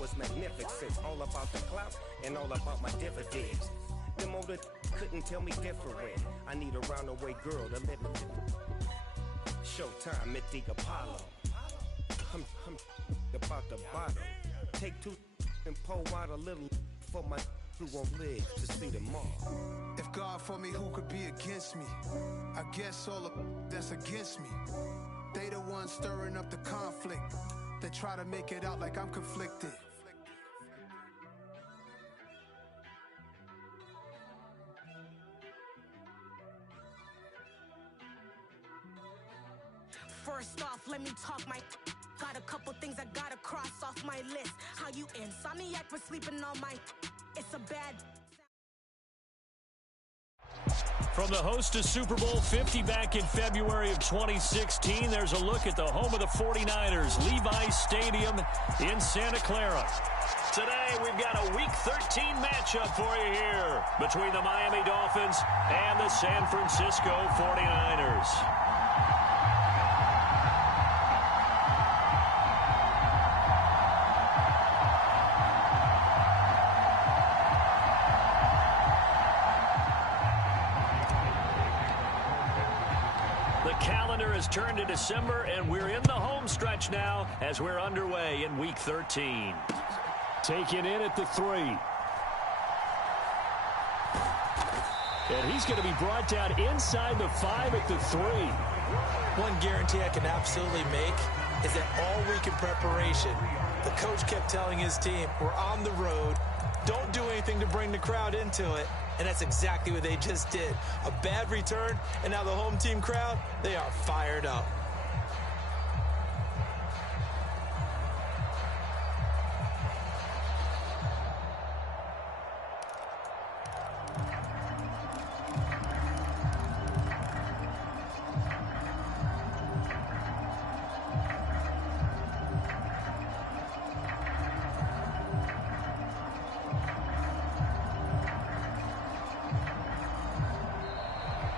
was magnificent. All about the clout and all about my dividends. Them older couldn't tell me different. I need a roundaway girl to let me. Showtime at the Apollo. I'm about the bottom. Take two and pour out a little for my who won't live to see tomorrow. If God for me, who could be against me? I guess all of that's against me. They the ones stirring up the conflict. They try to make it out like I'm conflicted. First off, let me talk my. Got a couple things I gotta cross off my list. How you insomniac for sleeping on my. It's a bad. From the host of Super Bowl 50 back in February of 2016, there's a look at the home of the 49ers, Levi's Stadium in Santa Clara. Today, we've got a Week 13 matchup for you here between the Miami Dolphins and the San Francisco 49ers. Has turned to December, and we're in the home stretch now as we're underway in Week 13. Taken in at the 3. And he's going to be brought down inside the 5 at the 3. One guarantee I can absolutely make is that all week in preparation, the coach kept telling his team, we're on the road, don't do anything to bring the crowd into it. And that's exactly what they just did. A bad return, and now the home team crowd, they are fired up.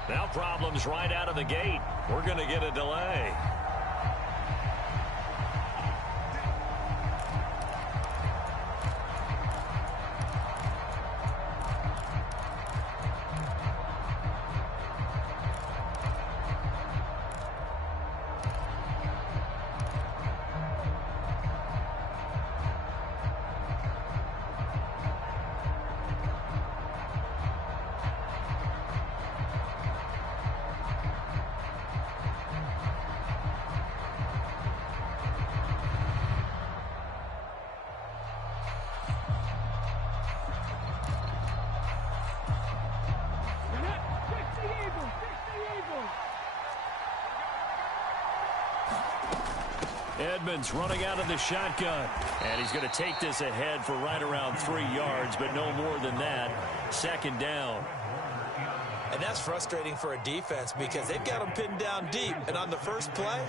Now problems right out of the gate. We're going to get a delay. Edmonds running out of the shotgun. And he's going to take this ahead for right around 3 yards, but no more than that. Second down. And that's frustrating for a defense because they've got them pinned down deep. And on the first play,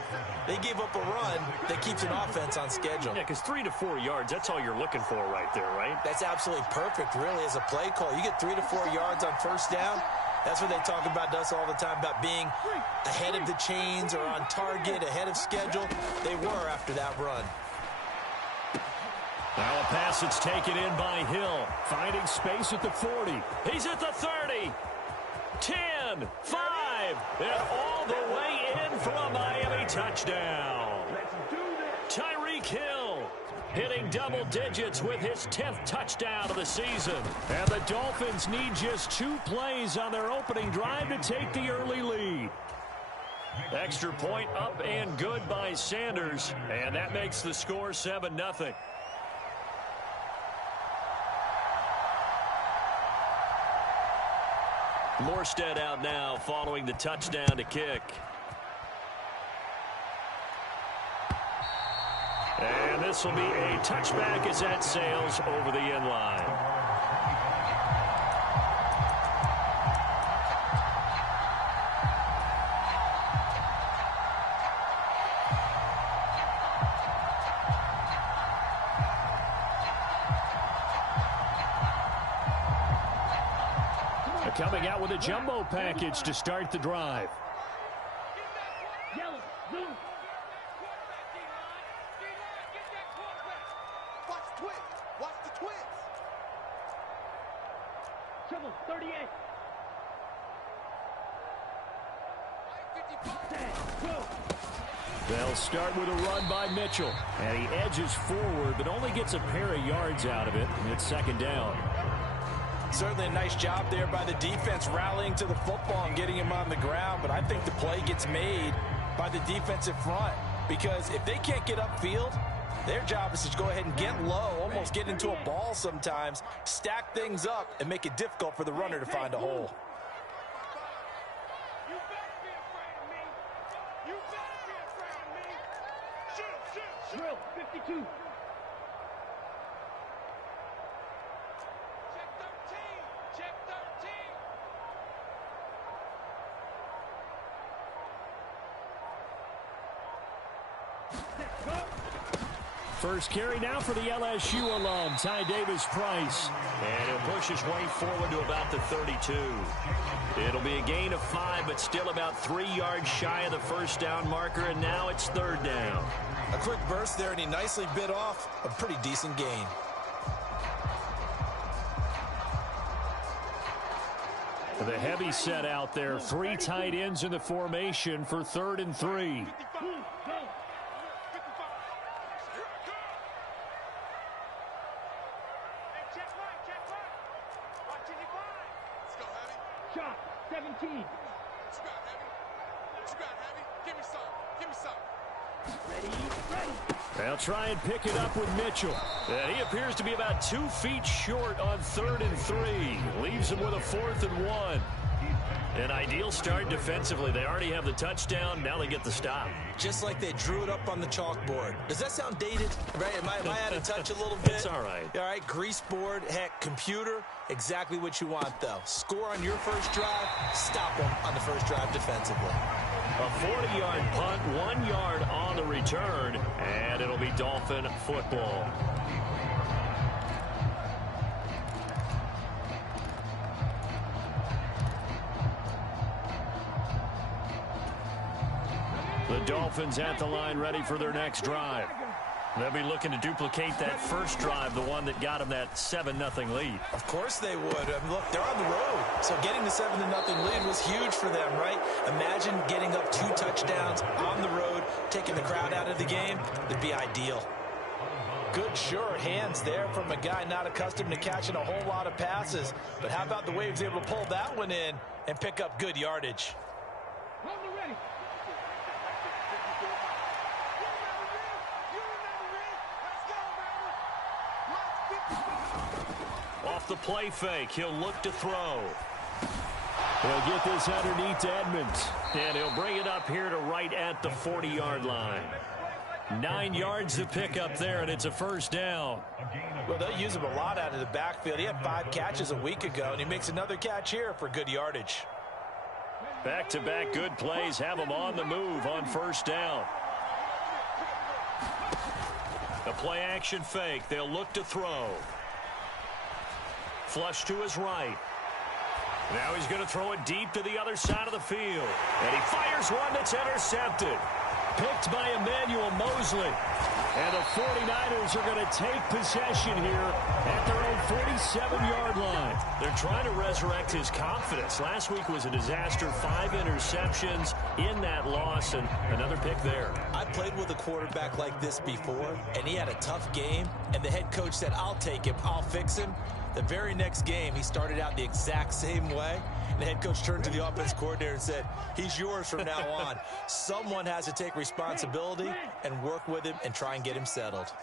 they gave up a run that keeps an offense on schedule. Yeah, because 3 to 4 yards, that's all you're looking for right there, right? That's absolutely perfect, really, as a play call. You get 3 to 4 yards on first down. That's what they talk about to us all the time, about being ahead of the chains or on target, ahead of schedule. They were after that run. Now a pass that's taken in by Hill. Finding space at the 40. He's at the 30. 10, 5, and all the way in for a Miami touchdown. Tyreek Hill hitting double digits with his 10th touchdown of the season. And the Dolphins need just 2 plays on their opening drive to take the early lead. Extra point up and good by Sanders, and that makes the score 7-0. Morstead out now following the touchdown to kick. And this will be a touchback as that sails over the end line. Coming out with a jumbo package to start the drive. Watch the twins. Triple 38. They'll start with a run by Mitchell. And he edges forward, but only gets a pair of yards out of it. And it's second down. Certainly a nice job there by the defense rallying to the football and getting him on the ground. But I think the play gets made by the defensive front. Because if they can't get upfield, their job is to go ahead and get low, almost get into a ball sometimes, stack things up, and make it difficult for the runner to find a hole. Drill 52. Check 13. First carry now for the LSU alum, Ty Davis-Price. And he'll push his way forward to about the 32. It'll be a gain of 5, but still about 3 yards shy of the first down marker, and now it's third down. A quick burst there, and he nicely bit off a pretty decent gain. The heavy set out there. 3 tight ends in the formation for 3rd and 3. Shot 17. What you got, Heavy? Give me some. Ready. They'll try and pick it up with Mitchell. And he appears to be about 2 feet short on 3rd and 3. Leaves him with a 4th and 1. An ideal start defensively. They already have the touchdown. Now they get the stop. Just like they drew it up on the chalkboard. Does that sound dated? Right? Am I out of touch a little bit? It's all right. All right, grease board, heck, computer, exactly what you want, though. Score on your first drive, stop them on the first drive defensively. A 40-yard punt, 1 yard on the return, and it'll be Dolphin football. The Dolphins at the line ready for their next drive. They'll be looking to duplicate that first drive, the one that got them that 7-0 lead. Of course they would. I mean, look, they're on the road. So getting the 7-0 lead was huge for them, right? Imagine getting up 2 touchdowns on the road, taking the crowd out of the game. It'd be ideal. Good, sure hands there from a guy not accustomed to catching a whole lot of passes. But how about the way he was able to pull that one in and pick up good yardage? Ready. Off the play fake, he'll look to throw. He'll get this underneath to Edmonds. And he'll bring it up here to right at the 40-yard line. 9 yards to pick up there, and it's a first down. Well, they'll use him a lot out of the backfield. He had 5 catches a week ago, and he makes another catch here for good yardage. Back-to-back good plays have him on the move on first down. The play-action fake. They'll look to throw. Flush to his right. Now he's going to throw it deep to the other side of the field. And he fires one that's intercepted. Picked by Emmanuel Mosley. And the 49ers are going to take possession here at their own 47-yard line. They're trying to resurrect his confidence. Last week was a disaster. 5 interceptions in that loss, and another pick there. I played with a quarterback like this before, and he had a tough game, and the head coach said, I'll take him, I'll fix him. The very next game, he started out the exact same way. And the head coach turned to the offense coordinator and said, he's yours from now on. Someone has to take responsibility and work with him and try and get him settled.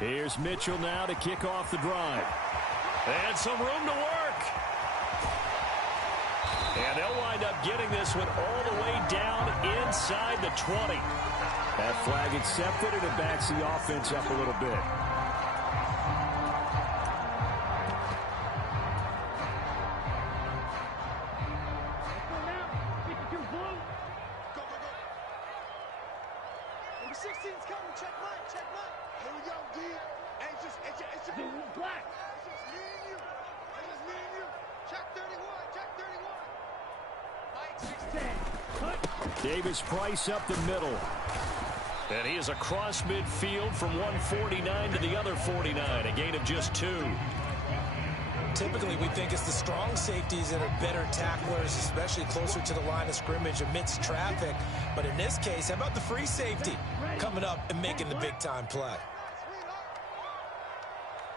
Here's Mitchell now to kick off the drive. And some room to work. And they'll wind up getting this one all the way down inside the 20. That flag accepted, and it backs the offense up a little bit. Number 16's coming. Check mine. Here we go, D. It's just Black. It's just me and you. Check 31. Mike 16. Davis-Price up the middle. And he is across midfield from one 49 to the other 49, a gain of just 2. Typically, we think it's the strong safeties that are better tacklers, especially closer to the line of scrimmage amidst traffic. But in this case, how about the free safety coming up and making the big-time play?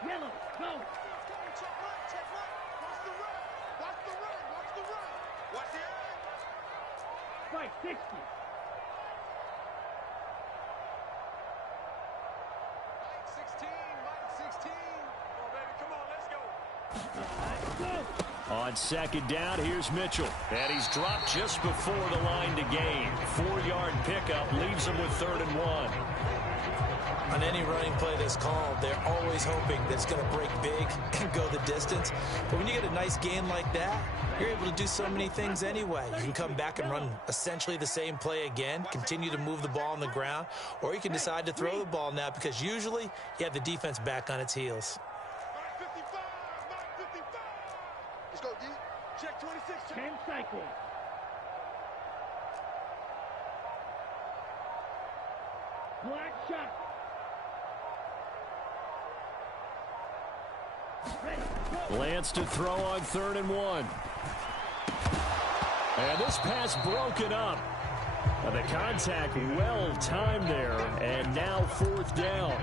Yellow, go. Strike 60. On second down, here's Mitchell. And he's dropped just before the line to gain. 4-yard pickup leaves him with 3rd and 1. On any running play that's called, they're always hoping that it's going to break big and go the distance. But when you get a nice gain like that, you're able to do so many things anyway. You can come back and run essentially the same play again, continue to move the ball on the ground, or you can decide to throw the ball now because usually you have the defense back on its heels. Let's go, D. Check 26. 10 cycles. Black shot. Ready, Lance to throw on 3rd and 1. And this pass broken up. The contact well timed there, and now 4th down.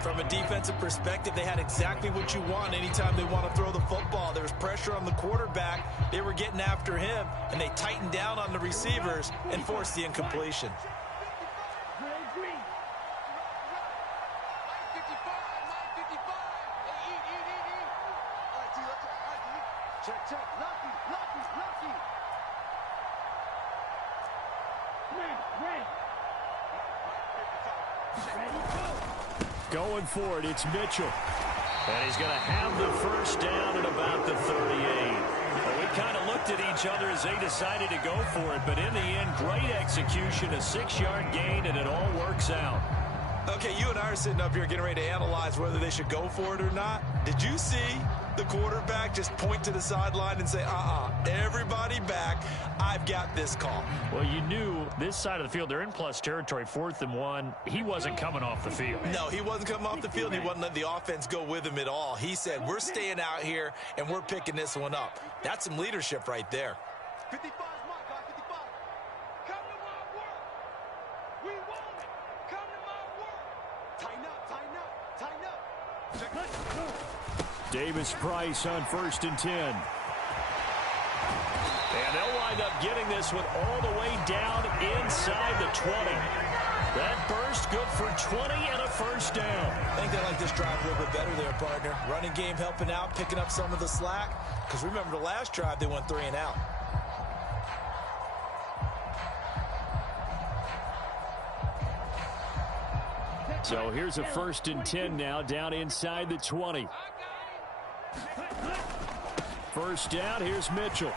From a defensive perspective, they had exactly what you want anytime they want to throw the football. There was pressure on the quarterback. They were getting after him, and they tightened down on the receivers and forced the incompletion. drill green. Check. Lucky. Smash, red. Ready, go. Going for it, it's Mitchell. And he's going to have the 1st down at about the 38. Well, we kind of looked at each other as they decided to go for it, but in the end, great execution, a 6-yard gain, and it all works out. Okay, you and I are sitting up here getting ready to analyze whether they should go for it or not. Did you see the quarterback just point to the sideline and say, everybody back, I've got this call? Well, you knew this side of the field, they're in plus territory, 4th and 1. He wasn't coming off the field. No, he wasn't coming off the field. He wasn't letting the offense go with him at all. He said, we're staying out here, and we're picking this one up. That's some leadership right there. 55 is mine, guys. 55. Come to my work. We want it. Come to my work. Tighten up. Check. Davis Price on 1st and 10. And they'll wind up getting this one all the way down inside the 20. That burst good for 20 and a 1st down. I think they like this drive a little bit better there, partner. Running game helping out, picking up some of the slack. Because remember, the last drive, they went 3 and out. So here's a 1st and 10 now down inside the 20. 1st down, here's Mitchell.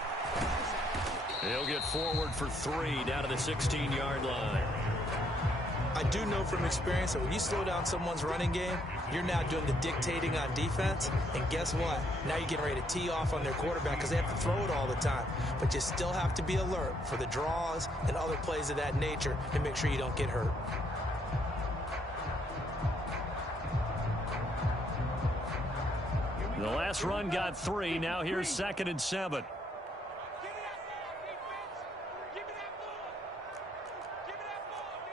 He'll get forward for 3 down to the 16-yard line. I do know from experience that when you slow down someone's running game, you're now doing the dictating on defense. And guess what? Now you're getting ready to tee off on their quarterback because they have to throw it all the time. But you still have to be alert for the draws and other plays of that nature and make sure you don't get hurt. The last run got 3. Now here's 2nd and 7.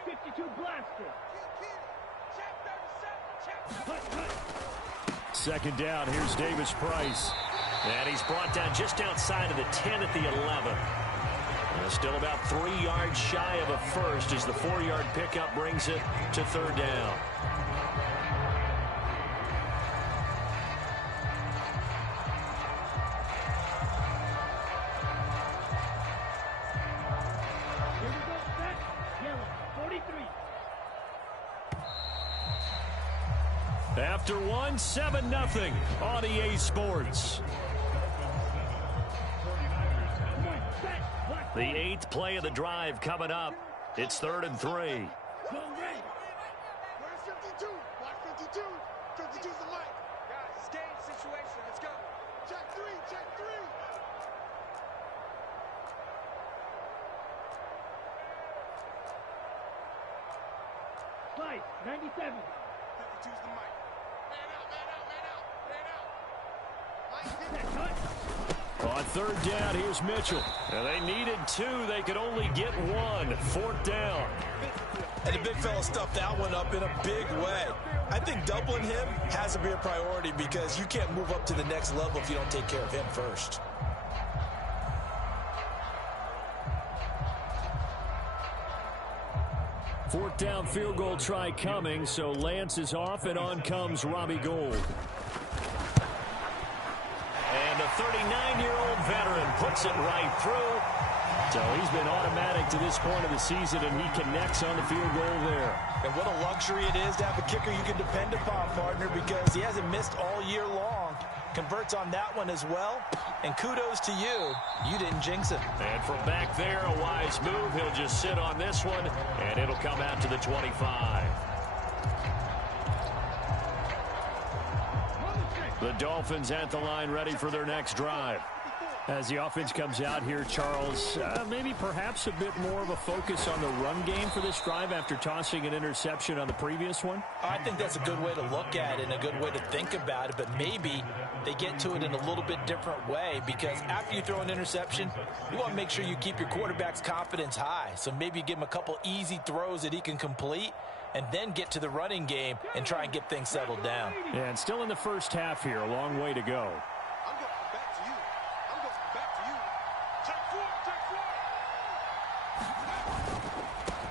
52 blaster. 2nd down, here's Davis Price. And he's brought down just outside of the 10 at the 11. Still about 3 yards shy of a 1st as the 4-yard pickup brings it to 3rd down. Here we go, set. Yellow, 43. After 7-0 on EA Sports. The 8th play of the drive coming up. It's 3rd and 3. Go red. Where's 52? Watch 52. 52's the mic. Guys, it's game situation. Let's go. Check 3. Slice, 97. 52's the mic. Man out, man out, man out, man out. On third down, here's Mitchell. And they needed 2. They could only get 1. 4th down. And the big fella stuffed that one up in a big way. I think doubling him has to be a priority because you can't move up to the next level if you don't take care of him first. Fourth down field goal try coming, so Lance is off, and on comes Robbie Gould. And a 39-year-old veteran puts it right through. So he's been automatic to this point of the season, and he connects on the field goal there. And what a luxury it is to have a kicker you can depend upon, partner, because he hasn't missed all year long. Converts on that one as well. And kudos to you. You didn't jinx it. And from back there, a wise move. He'll just sit on this one, and it'll come out to the 25. The Dolphins at the line, ready for their next drive. As the offense comes out here, Charles, maybe perhaps a bit more of a focus on the run game for this drive after tossing an interception on the previous one? I think that's a good way to look at it and a good way to think about it, but maybe they get to it in a little bit different way because after you throw an interception, you want to make sure you keep your quarterback's confidence high. So maybe you give him a couple easy throws that he can complete and then get to the running game and try and get things settled down. Yeah, and still in the first half here, a long way to go.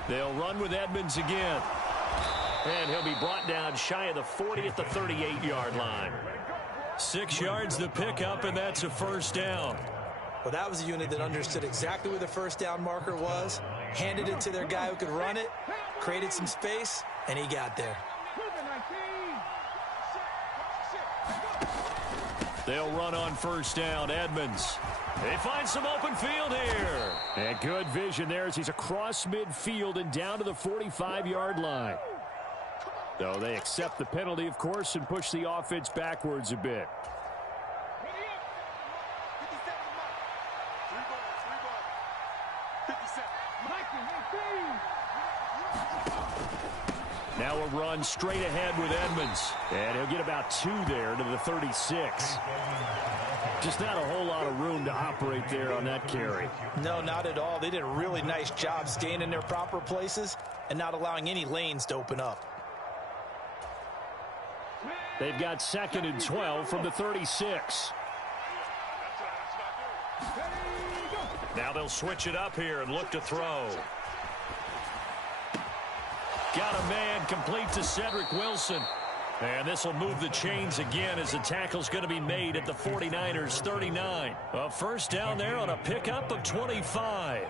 They'll run with Edmonds again. And he'll be brought down shy of the 40 at the 38-yard line. 6 yards the pickup, and that's a first down. Well, that was a unit that understood exactly where the first down marker was, handed it to their guy who could run it, created some space, and he got there. They'll run on first down. Edmonds. They find some open field here. And good vision there as he's across midfield and down to the 45-yard line. So they accept the penalty, of course, and push the offense backwards a bit. Now a run straight ahead with Edmonds. And he'll get about 2 there to the 36. Just not a whole lot of room to operate there on that carry. No, not at all. They did a really nice job staying in their proper places and not allowing any lanes to open up. They've got 2nd and 12 from the 36. Now they'll switch it up here and look to throw. Got a man complete to Cedric Wilson. And this will move the chains again as the tackle's going to be made at the 49ers 39. A first down there on a pickup of 25.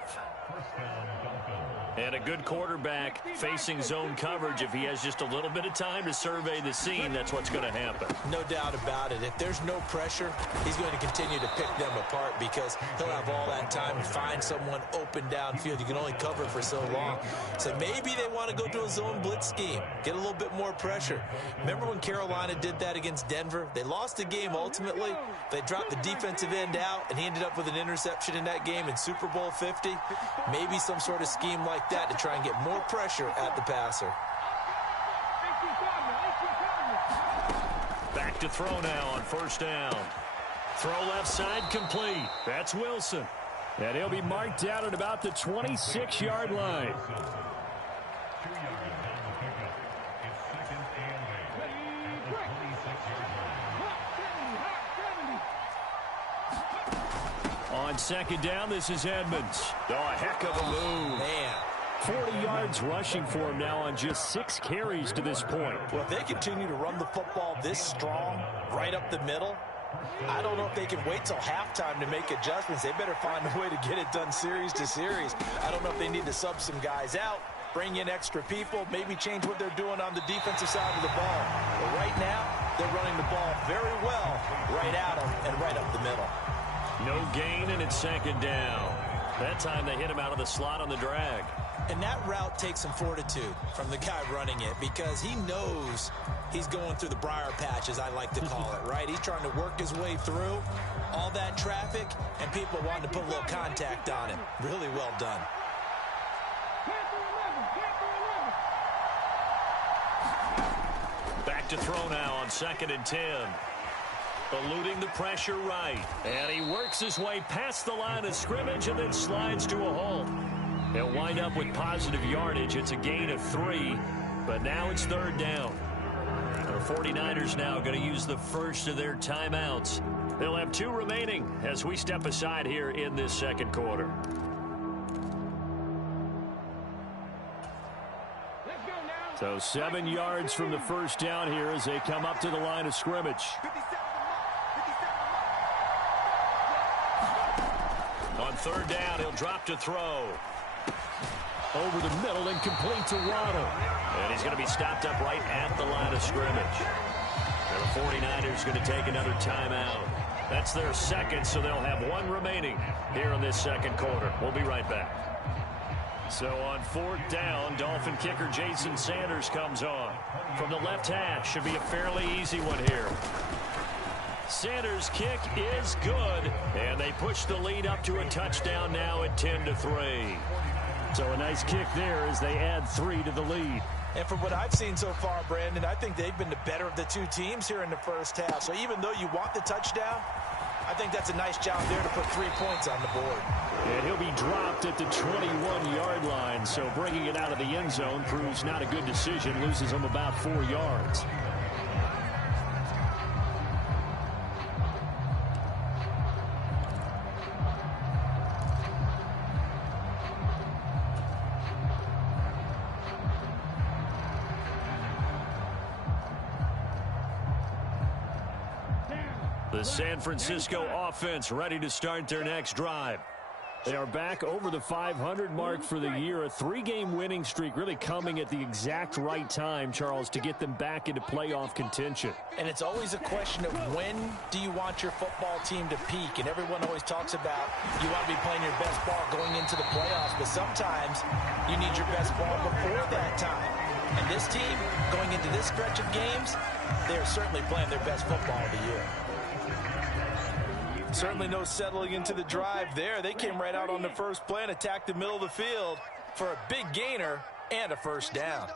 And a good quarterback facing zone coverage. If he has just a little bit of time to survey the scene, that's what's going to happen. No doubt about it. If there's no pressure, he's going to continue to pick them apart because he'll have all that time to find someone open downfield. You can only cover for so long. So maybe they want to go to a zone blitz scheme, get a little bit more pressure. Remember when Carolina did that against Denver? They lost the game ultimately. They dropped the defensive end out, and he ended up with an interception in that game in Super Bowl 50. Maybe some sort of scheme like that to try and get more pressure at the passer. Back to throw now on first down. Throw left side complete. That's Wilson. And he'll be marked out at about the 26-yard line. On second down, this is Edmonds. Oh, a heck of a move. Man. 40 yards rushing for him now on just 6 carries to this point. Well, if they continue to run the football this strong, right up the middle, I don't know if they can wait till halftime to make adjustments. They better find a way to get it done series to series. I don't know if they need to sub some guys out, bring in extra people, maybe change what they're doing on the defensive side of the ball. But right now, they're running the ball very well right at them and right up the middle. No gain, and it's second down. That time they hit him out of the slot on the drag. And that route takes some fortitude from the guy running it because he knows he's going through the briar patch, as I like to call it, right? He's trying to work his way through all that traffic and people wanting to put a little contact on him. Really well done. back to throw now on 2nd and 10. Eluding the pressure right. And he works his way past the line of scrimmage and then slides to a halt. He'll wind up with positive yardage. It's a gain of 3, but now it's 3rd down. The 49ers now going to use the first of their timeouts. They'll have 2 remaining as we step aside here in this 2nd quarter. So 7 yards from the first down here as they come up to the line of scrimmage. On 3rd down, he'll drop to throw. Over the middle and complete to Waddle. And he's going to be stopped up right at the line of scrimmage. And the 49ers going to take another timeout. That's their 2nd, so they'll have 1 remaining here in this 2nd quarter. We'll be right back. So on 4th down, Dolphin kicker Jason Sanders comes on. From the left hash, should be a fairly easy one here. Sanders' kick is good, and they push the lead up to a touchdown now at 10-3. So a nice kick there as they add 3 to the lead. And from what I've seen so far, Brandon, I think they've been the better of the 2 teams here in the first half. So even though you want the touchdown, I think that's a nice job there to put 3 points on the board. And he'll be dropped at the 21-yard line, so bringing it out of the end zone proves not a good decision, loses him about 4 yards. The San Francisco offense ready to start their next drive. They are back over the 500 mark for the year. A 3-game winning streak really coming at the exact right time, Charles, to get them back into playoff contention. And it's always a question of when do you want your football team to peak? And everyone always talks about you want to be playing your best ball going into the playoffs, but sometimes you need your best ball before that time. And this team, going into this stretch of games, they are certainly playing their best football of the year. Certainly no settling into the drive there. They came right out on the first play and attacked the middle of the field for a big gainer and a first down.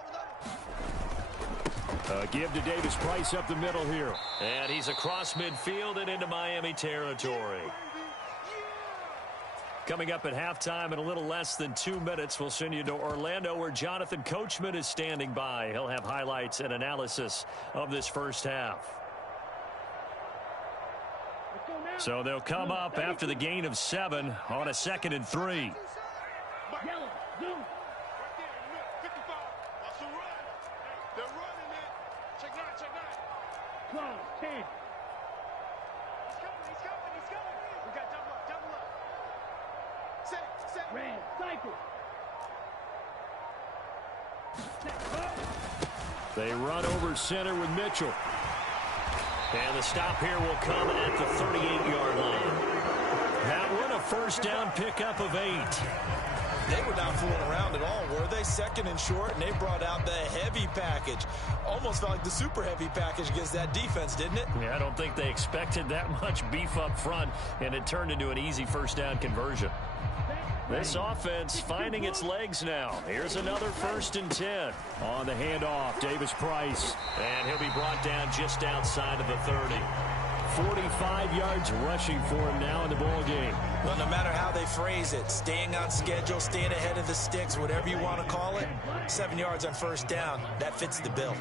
Give to Davis Price up the middle here. And he's across midfield and into Miami territory. Coming up at halftime in a little less than 2 minutes, we'll send you to Orlando where Jonathan Coachman is standing by. He'll have highlights and analysis of this first half. So they'll come up after the gain of 7 on a 2nd and 3. Yellow, zoom. They're running it. Check 9, check 9. Close, 10. He's coming. We got double up. Set. Red, cycle. They run over center with Mitchell. And the stop here will come at the 38-yard line. That one a first down pickup of 8. They were not fooling around at all, were they? 2nd and short, and they brought out the heavy package. Almost felt like the super heavy package against that defense, didn't it? Yeah, I don't think they expected that much beef up front, and it turned into an easy first down conversion. This offense finding its legs now. Here's another 1st and 10. On the handoff, Davis Price. And he'll be brought down just outside of the 30. 45 yards rushing for him now in the ball game. Well, no matter how they phrase it, staying on schedule, staying ahead of the sticks, whatever you want to call it, 7 yards on first down, that fits the bill.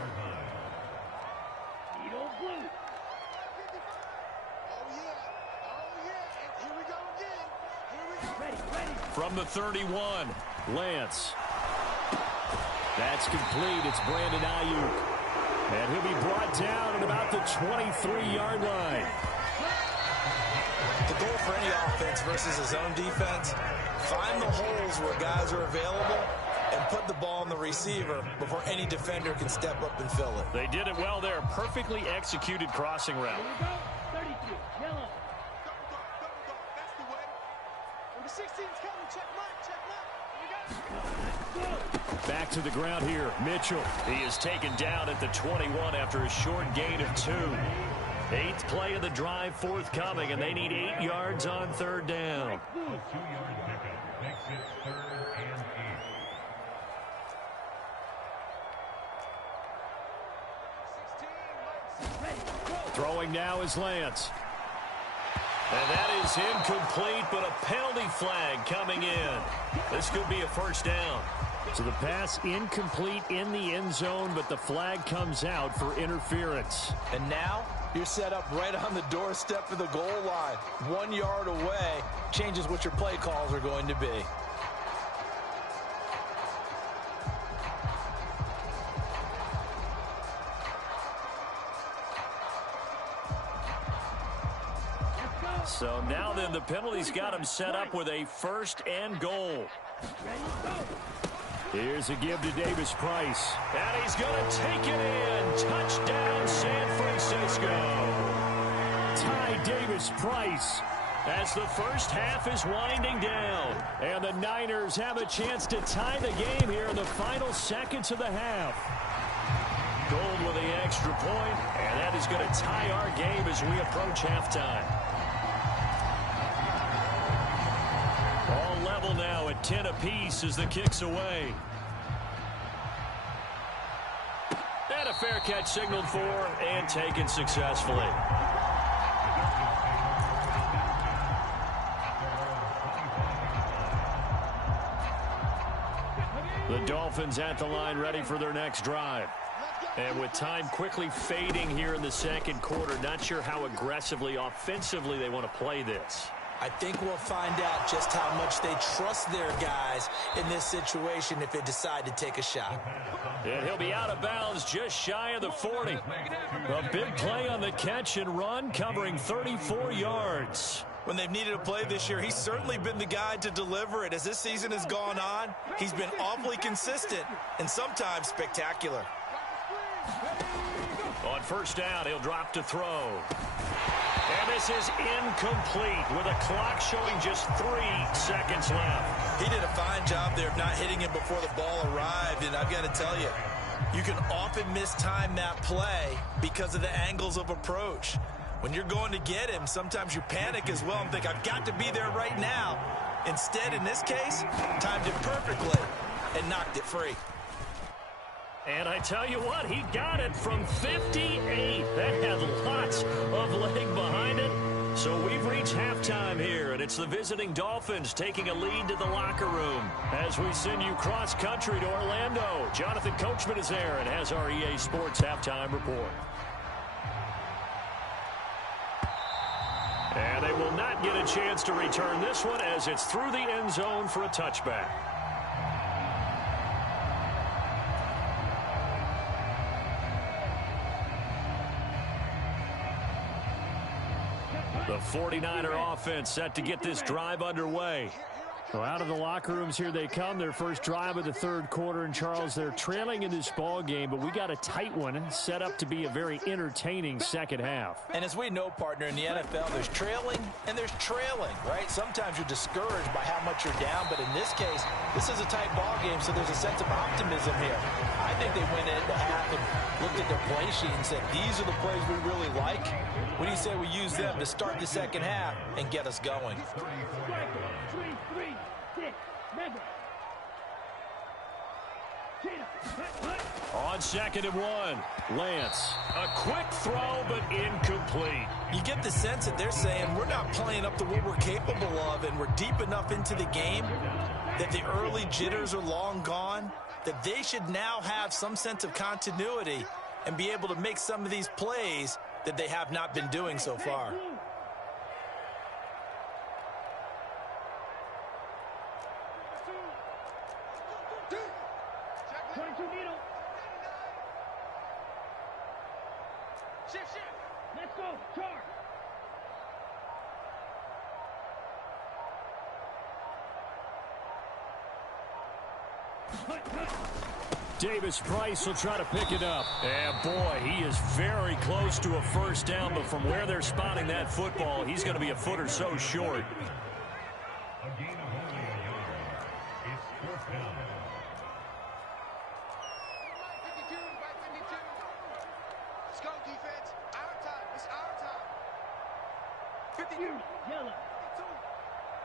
From the 31, Lance. That's complete. It's Brandon Ayuk. And he'll be brought down at about the 23-yard line. The goal for any offense versus his own defense, find the holes where guys are available and put the ball on the receiver before any defender can step up and fill it. They did it well there. Perfectly executed crossing route. Here we go. 32, yellow. That's the way. When the 16's coming, check left. Back to the ground here, Mitchell. He is taken down at the 21 after a short gain of 2. 8th play of the drive forthcoming, and they need 8 yards on 3rd down. A 2-yard pickup makes it 3rd and 8. Throwing now is Lance. And that is incomplete, but a penalty flag coming in. This could be a first down. So the pass incomplete in the end zone, but the flag comes out for interference. And now you're set up right on the doorstep of the goal line. 1 yard away changes what your play calls are going to be. So now then the penalty's got him set up with a first and goal. Here's a give to Davis Price. And he's going to take it in. Touchdown, San Francisco. Ty Davis Price. As the first half is winding down. And the Niners have a chance to tie the game here in the final seconds of the half. Gold with the extra point, and that is going to tie our game as we approach halftime. All level now at 10 apiece as the kick's away. And a fair catch signaled for and taken successfully. The Dolphins at the line ready for their next drive. And with time quickly fading here in the second quarter, not sure how aggressively, offensively they want to play this. I think we'll find out just how much they trust their guys in this situation if they decide to take a shot. And he'll be out of bounds just shy of the 40. A big play on the catch and run, covering 34 yards. When they've needed a play this year, he's certainly been the guy to deliver it. As this season has gone on, he's been awfully consistent and sometimes spectacular. On first down, he'll drop to throw. And this is incomplete with a clock showing just 3 seconds left. He did a fine job there of not hitting him before the ball arrived, and I've got to tell you, you can often mistime that play because of the angles of approach. When you're going to get him, sometimes you panic as well and think, I've got to be there right now. Instead, in this case, timed it perfectly and knocked it free. And I tell you what, he got it from 58. That had lots of leg behind it. So we've reached halftime here, and it's the visiting Dolphins taking a lead to the locker room. As we send you cross-country to Orlando, Jonathan Coachman is there and has our EA Sports halftime report. And they will not get a chance to return this one as it's through the end zone for a touchback. The 49er offense set to get this drive underway. So out of the locker rooms here they come. Their first drive of the third quarter. And, Charles, they're trailing in this ball game, but we got a tight one set up to be a very entertaining second half. And as we know, partner, in the NFL, there's trailing and there's trailing, right? Sometimes you're discouraged by how much you're down, but in this case, this is a tight ball game, so there's a sense of optimism here. I think they went into half and looked at their play sheet and said, these are the plays we really like. What do you say we use them to start the second half and get us going? On 2nd and 1, Lance. A quick throw, but incomplete. You get the sense that they're saying we're not playing up to what we're capable of, and we're deep enough into the game that the early jitters are long gone, that they should now have some sense of continuity and be able to make some of these plays that they have not been doing so far. Let's go, charge. Davis Price will try to pick it up. And boy, he is very close to a first down, but from where they're spotting that football, he's going to be a foot or so short. A gain of only a yard. It's 4th down. Let's go, defense. Our time. It's our time. 52. Yellow.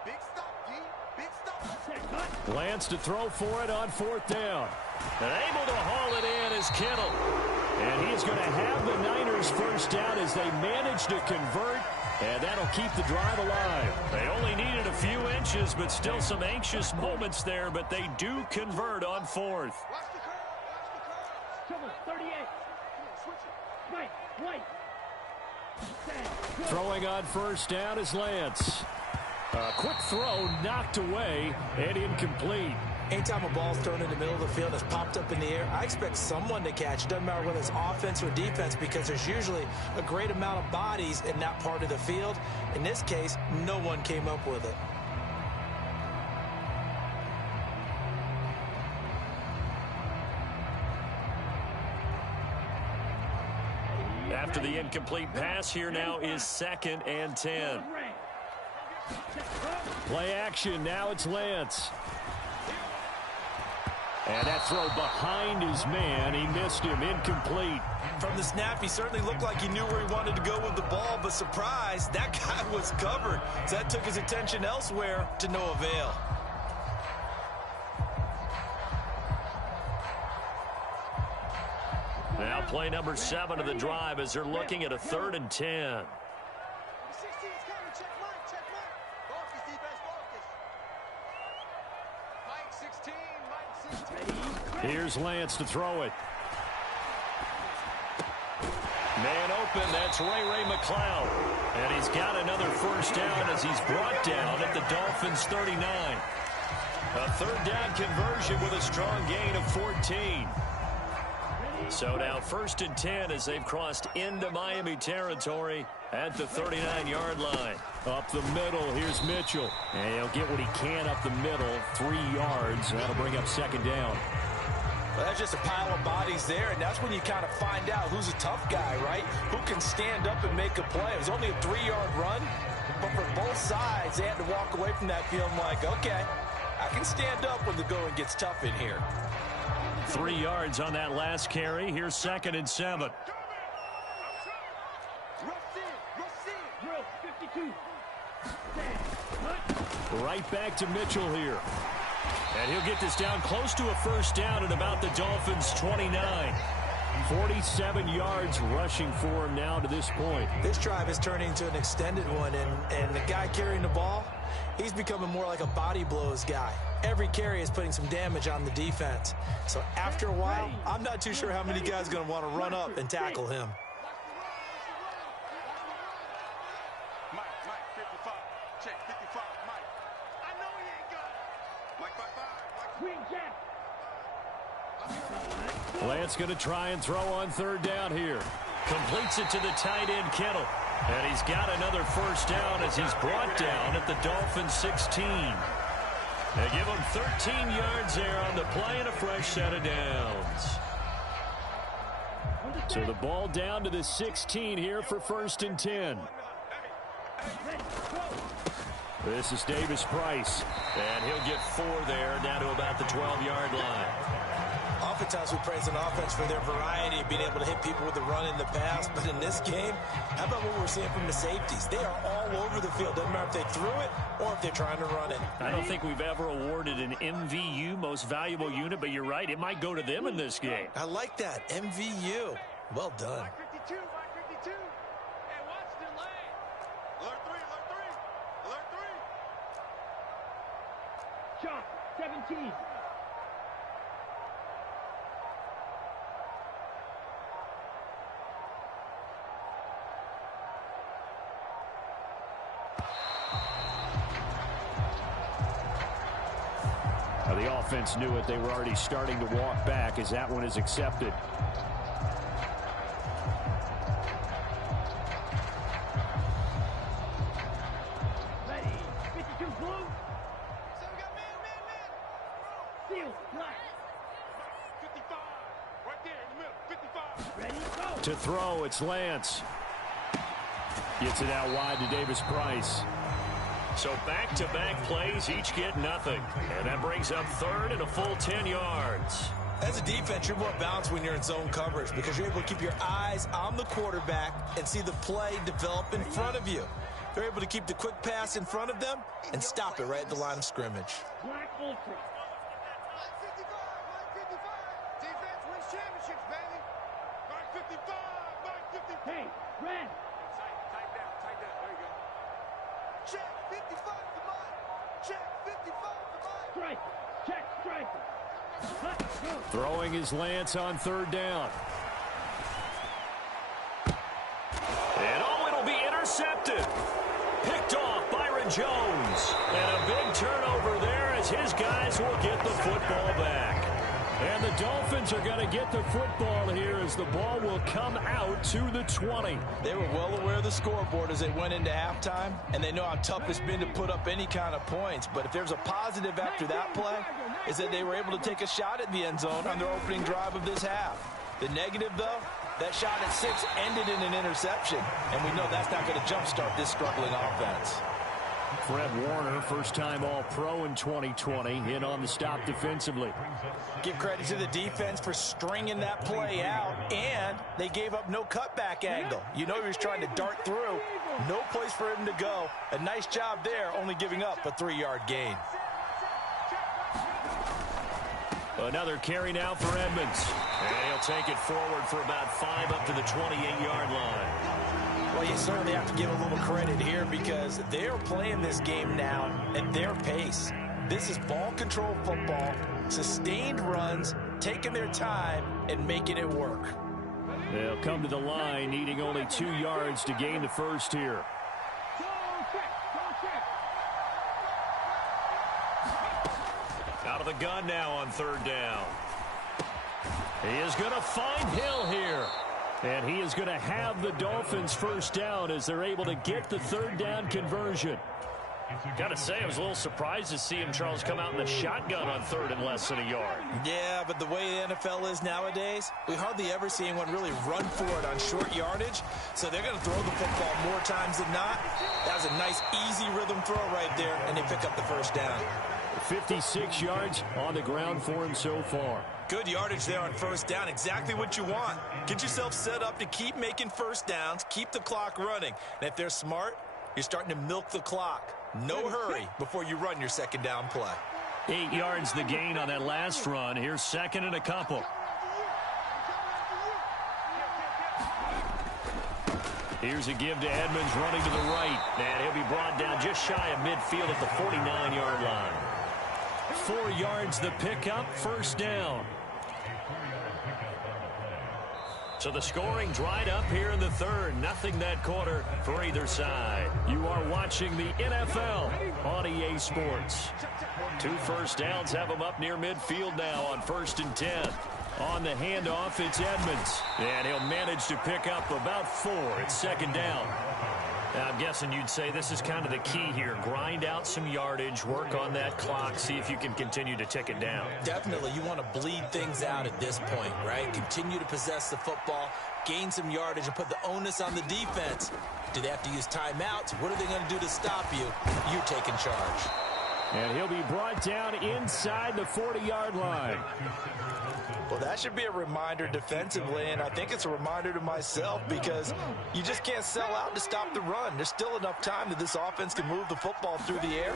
Big stop, G. Big stop. Lance to throw for it on 4th down. And able to haul it in is Kittle. And he is going to have the Niners first down as they manage to convert, and that'll keep the drive alive. They only needed a few inches, but still some anxious moments there, but they do convert on fourth. Trouble, 38. Right. Throwing on first down is Lance. A quick throw knocked away and incomplete. Anytime a ball's thrown in the middle of the field and it's popped up in the air, I expect someone to catch. It doesn't matter whether it's offense or defense because there's usually a great amount of bodies in that part of the field. In this case, no one came up with it. After the incomplete pass, here now is 2nd and 10. Play action. Now it's Lance. And that throw behind his man. He missed him. Incomplete. From the snap, he certainly looked like he knew where he wanted to go with the ball, but surprise, that guy was covered. So that took his attention elsewhere to no avail. Now play number 7 of the drive as they're looking at a 3rd and 10. Here's Lance to throw it. Man open, that's Ray McCloud. And he's got another first down as he's brought down at the Dolphins' 39. A 3rd down conversion with a strong gain of 14. So now 1st and 10 as they've crossed into Miami territory at the 39-yard line. Up the middle, here's Mitchell. And he'll get what he can up the middle, 3 yards. That'll bring up 2nd down. Well, that's just a pile of bodies there, and that's when you kind of find out who's a tough guy, right? Who can stand up and make a play. It was only a 3-yard run, but for both sides, they had to walk away from that feeling like, okay, I can stand up when the going gets tough in here. 3 yards on that last carry. Here's 2nd and 7. Right back to Mitchell here. And he'll get this down close to a first down at about the Dolphins' 29. 47 yards rushing for him now to this point. This drive is turning into an extended one, and the guy carrying the ball, he's becoming more like a body blows guy. Every carry is putting some damage on the defense. So after a while, I'm not too sure how many guys are going to want to run up and tackle him. Mike, 55. Check, 55, Mike. I know he ain't got it. Mike, 55. Green Jack. Lance going to try and throw on 3rd down here. Completes it to the tight end, Kittle. And he's got another first down as he's brought down at the Dolphins' 16. They give him 13 yards there on the play and a fresh set of downs. So the ball down to the 16 here for 1st and 10. This is Davis Price. And he'll get 4 there, down to about the 12-yard line. Oftentimes we praise an offense for their variety of being able to hit people with the run in the pass. But in this game, how about what we're seeing from the safeties? They are all over the field. Doesn't matter if they threw it or if they're trying to run it. I don't think we've ever awarded an MVU, most valuable unit, but you're right. It might go to them in this game. I like that. MVU. Well done. Mike 52, Mike 52. And watch the lane. Alert 3, alert 3. Alert 3. Chop, 17. The offense knew it. They were already starting to walk back as that one is accepted. Ready. 52 blue. So we got man. Seal, black. 55. Right there in the middle. 55. Ready, go. To throw, it's Lance. Gets it out wide to Davis Price. So back-to-back plays, each get nothing. And that brings up 3rd and a full 10 yards. As a defense, you're more balanced when you're in zone coverage because you're able to keep your eyes on the quarterback and see the play develop in front of you. They're able to keep the quick pass in front of them and stop it right at the line of scrimmage. Black Ultra. Mike 55. Defense wins championships, baby. Mike 55, Mike 55. Hey, red. Tighten down. There you go. Check 55 for Mike. Check 55 for Mike. Striker. Check striker. Cut. Go. Throwing his lance on third down. And it'll be intercepted. Picked off Byron Jones. And a big turnover there as his guys will get the football back. And the Dolphins are going to get the football here as the ball will come out to the 20. They were well aware of the scoreboard as they went into halftime, and they know how tough it's been to put up any kind of points. But if there's a positive after that play, is that they were able to take a shot at the end zone on their opening drive of this half. The negative, though, that shot at 6 ended in an interception, and we know that's not going to jumpstart this struggling offense. Fred Warner, first-time All-Pro in 2020, in on the stop defensively. Give credit to the defense for stringing that play out, and they gave up no cutback angle. You know he was trying to dart through. No place for him to go. A nice job there, only giving up a 3-yard gain. Another carry now for Edmonds. And he'll take it forward for about 5 up to the 28-yard line. Well, you certainly have to give a little credit here because they're playing this game now at their pace. This is ball control football, sustained runs, taking their time, and making it work. They'll come to the line, needing only 2 yards to gain the first here. Out of the gun now on third down. He is going to find Hill here. And he is going to have the Dolphins first down as they're able to get the third down conversion. Got to say, I was a little surprised to see him, Charles, come out in the shotgun on third and less than a yard. Yeah, but the way the NFL is nowadays, we hardly ever see anyone really run for it on short yardage. So they're going to throw the football more times than not. That was a nice, easy rhythm throw right there, and they pick up the first down. 56 yards on the ground for him so far. Good yardage there on first down. Exactly what you want. Get yourself set up to keep making first downs, keep the clock running. And if they're smart, you're starting to milk the clock. No hurry before you run your second down play. 8 yards the gain on that last run. Here's second and a couple. Here's a give to Edmonds running to the right. And he'll be brought down just shy of midfield at the 49-yard line. 4 yards the pickup, first down. So the scoring dried up here in the third. Nothing that quarter for either side. You are watching the NFL on EA Sports. 2 first downs have them up near midfield now on 1st and 10. On the handoff, it's Edmonds. And he'll manage to pick up about 4. It's second down. Now, I'm guessing you'd say this is kind of the key here. Grind out some yardage, work on that clock, see if you can continue to tick it down. Definitely. You want to bleed things out at this point, right? Continue to possess the football, gain some yardage, and put the onus on the defense. Do they have to use timeouts? What are they going to do to stop you? You taking charge. And he'll be brought down inside the 40-yard line. Well, that should be a reminder defensively, and I think it's a reminder to myself because you just can't sell out to stop the run. There's still enough time that this offense can move the football through the air,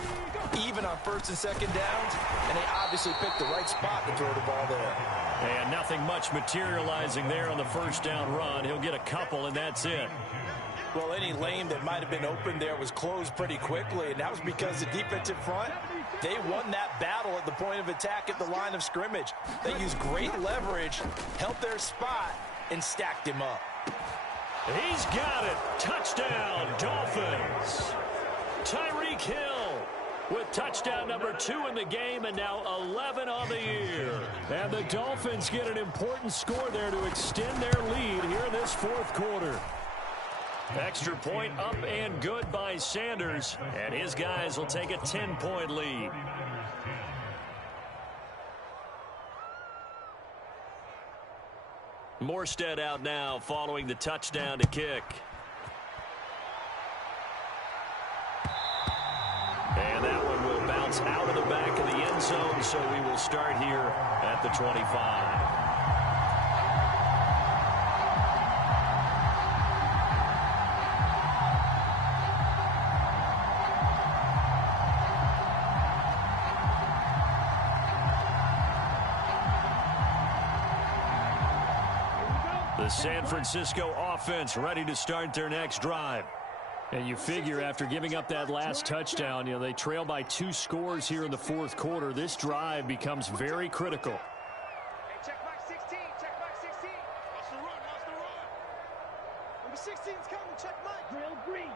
even on first and second downs, and they obviously picked the right spot to throw the ball there. And nothing much materializing there on the first down run. He'll get a couple, and that's it. Well, any lane that might have been open there was closed pretty quickly, and that was because the defensive front, they won that battle at the point of attack at the line of scrimmage. They used great leverage, held their spot, and stacked him up. He's got it. Touchdown, Dolphins. Tyreek Hill with touchdown number 2 in the game and now 11 on the year. And the Dolphins get an important score there to extend their lead here in this fourth quarter. Extra point up and good by Sanders, and his guys will take a 10-point lead. Morstead out now following the touchdown to kick. And that one will bounce out of the back of the end zone, so we will start here at the 25. The San Francisco offense ready to start their next drive. And you figure after giving up that last touchdown, they trail by 2 scores here in the fourth quarter. This drive becomes very critical. Hey, check back 16. Check back 16. Watch the run. Watch the run. Number 16's coming. Check Mike. Drill green.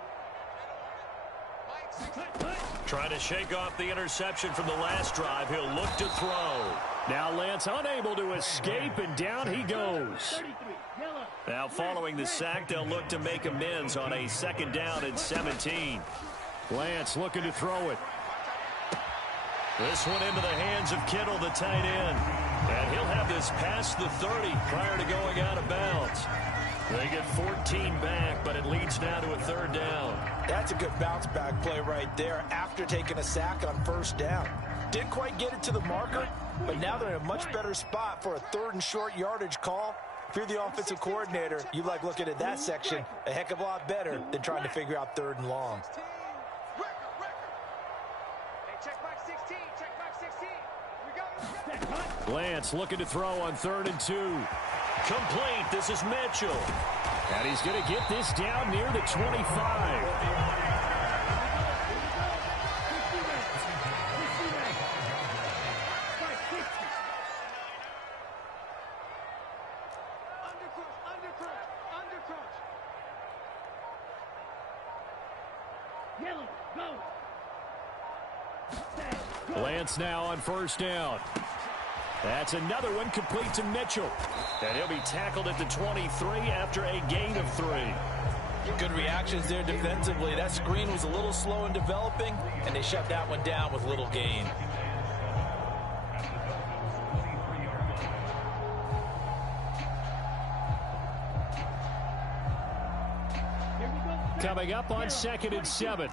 Trying to shake off the interception from the last drive. He'll look to throw. Now Lance unable to escape, and down he goes. 33, yellow. Now following the sack, they'll look to make amends on a 2nd down and 17. Lance looking to throw it. This one into the hands of Kittle, the tight end. And he'll have this past the 30 prior to going out of bounds. They get 14 back, but it leads now to a 3rd down. That's a good bounce back play right there after taking a sack on 1st down. Didn't quite get it to the marker, but now they're in a much better spot for a 3rd and short yardage call. If you're the offensive coordinator, you like looking at that section a heck of a lot better than trying to figure out 3rd and long. Hey, check back 16. Check back 16. We got it. Lance looking to throw on 3rd and 2. Complete. This is Mitchell. And he's going to get this down near the 25. Yellow, go. Lance now on 1st down. That's another one complete to Mitchell. And he'll be tackled at the 23 after a gain of 3. Good reactions there defensively. That screen was a little slow in developing, and they shut that one down with little gain. Coming up on 2nd and 7.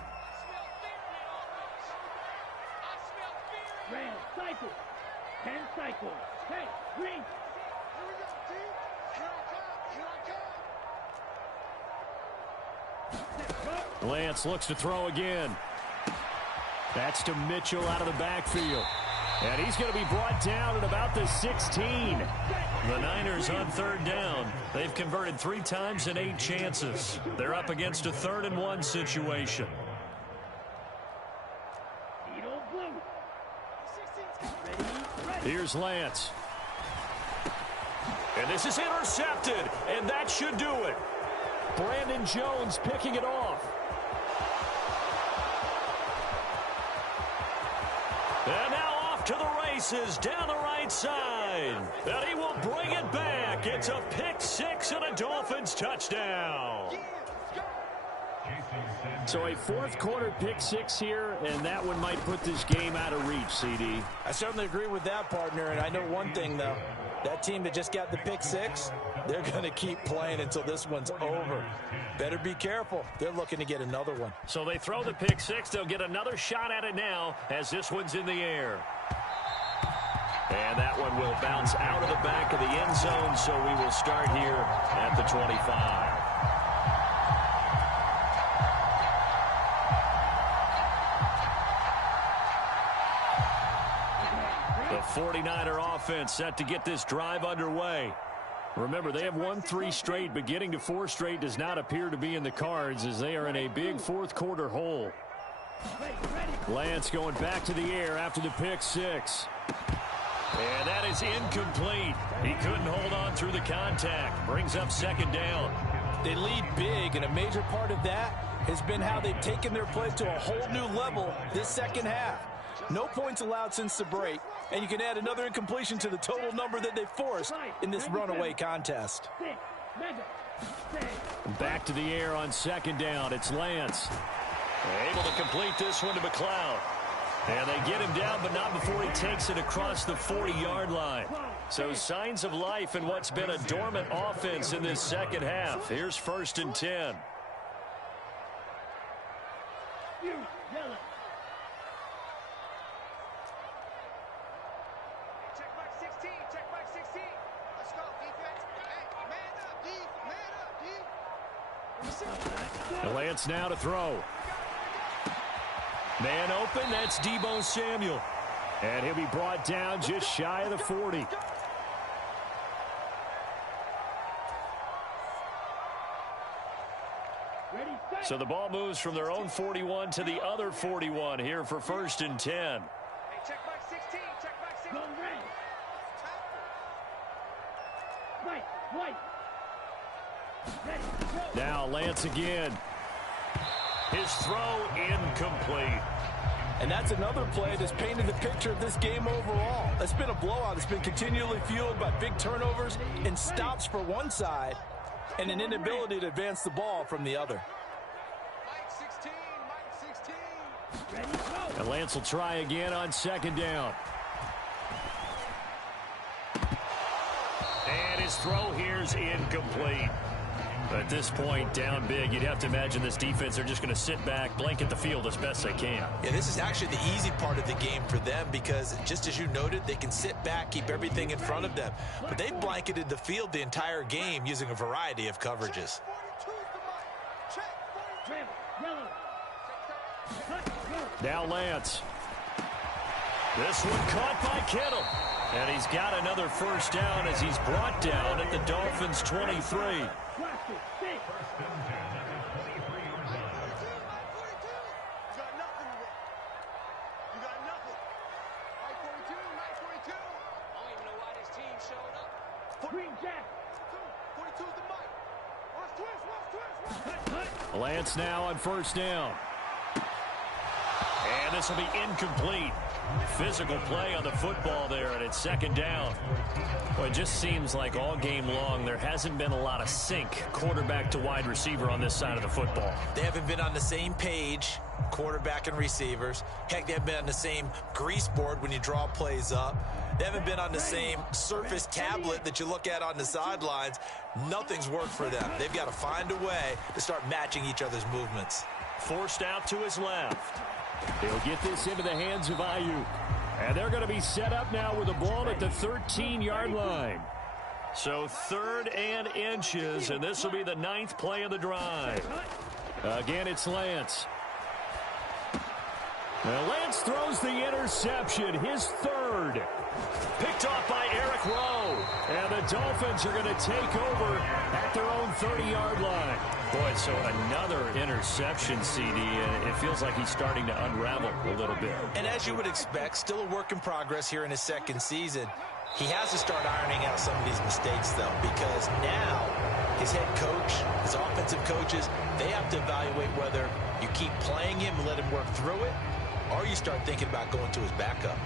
Red, cycle. 10 cycles. Hey, green. Here we go, team. Here I come. Lance looks to throw again. That's to Mitchell out of the backfield. And he's going to be brought down at about the 16. The Niners on 3rd down. They've converted 3 times in 8 chances. They're up against a 3rd and 1 situation. Here's Lance. And this is intercepted, and that should do it. Brandon Jones picking it off. And now off to the races down the right side. And he will bring it back. It's a pick 6 and a Dolphins touchdown. So a 4th quarter pick 6 here, and that one might put this game out of reach, CD. I certainly agree with that, partner, and I know one thing, though. That team that just got the pick 6, they're going to keep playing until this one's over. Better be careful. They're looking to get another one. So they throw the pick 6. They'll get another shot at it now as this one's in the air. And that one will bounce out of the back of the end zone, so we will start here at the 25. The 49er offense set to get this drive underway. Remember, they have won 3 straight, but getting to 4 straight does not appear to be in the cards as they are in a big 4th quarter hole. Lance going back to the air after the pick 6. And that is incomplete. He couldn't hold on through the contact. Brings up 2nd down. They lead big, and a major part of that has been how they've taken their play to a whole new level this second half. No points allowed since the break, and you can add another incompletion to the total number that they forced in this runaway contest. Back to the air on 2nd down. It's Lance. Able to complete this one to McLeod. And they get him down, but not before he takes it across the 40-yard line. So signs of life in what's been a dormant offense in this second half. Here's 1st and 10. Check back 16. Check back 16. Let's go, defense. Hey, man up, D. Man up, D. Lance now to throw. Man open, that's Deebo Samuel. And he'll be brought down just shy of the 40. So the ball moves from their own 41 to the other 41 here for 1st and 10. Hey, check back 16. Check back 16. Go red. White. Ready. Go. Now Lance again. His throw incomplete. And that's another play that's painted the picture of this game overall. It's been a blowout. It's been continually fueled by big turnovers and stops for one side and an inability to advance the ball from the other. Mike 16. Ready, go. And Lance will try again on 2nd down. And his throw here's incomplete. At this point, down big, you'd have to imagine this defense are just going to sit back, blanket the field as best they can. Yeah, this is actually the easy part of the game for them because, just as you noted, they can sit back, keep everything in front of them. But they've blanketed the field the entire game using a variety of coverages. 42's the mark. Check. Travel. Yellow. Cut. Go. Now Lance. This one caught by Kittle. And he's got another 1st down as he's brought down at the Dolphins' 23. Blast it. Stay. First and 10 at the 23-yard line. 42. You got nothing today. You got nothing. Mike 42. I don't even know why this team showed up. Green Jack. 42's the mic. Watch twist. Cut. Lance now on 1st down. And this will be incomplete. Physical play on the football there, and it's 2nd down. Well, it just seems like all game long there hasn't been a lot of sync quarterback to wide receiver on this side of the football. They haven't been on the same page, quarterback and receivers. Heck, they haven't been on the same grease board when you draw plays up. They haven't been on the same Surface tablet that you look at on the sidelines. Nothing's worked for them. They've got to find a way to start matching each other's movements. Forced out to his left. He'll get this into the hands of Ayuk. And they're going to be set up now with the ball at the 13-yard line. So 3rd and inches, and this will be the 9th play of the drive. Again, it's Lance. Now Lance throws the interception, his 3rd. Picked off by Eric Rowe. And the Dolphins are going to take over at their own 30-yard line. Boy, so another interception, CD, and it feels like he's starting to unravel a little bit. And as you would expect, still a work in progress here in his 2nd season. He has to start ironing out some of these mistakes, though, because now his head coach, his offensive coaches, they have to evaluate whether you keep playing him and let him work through it, or you start thinking about going to his backup.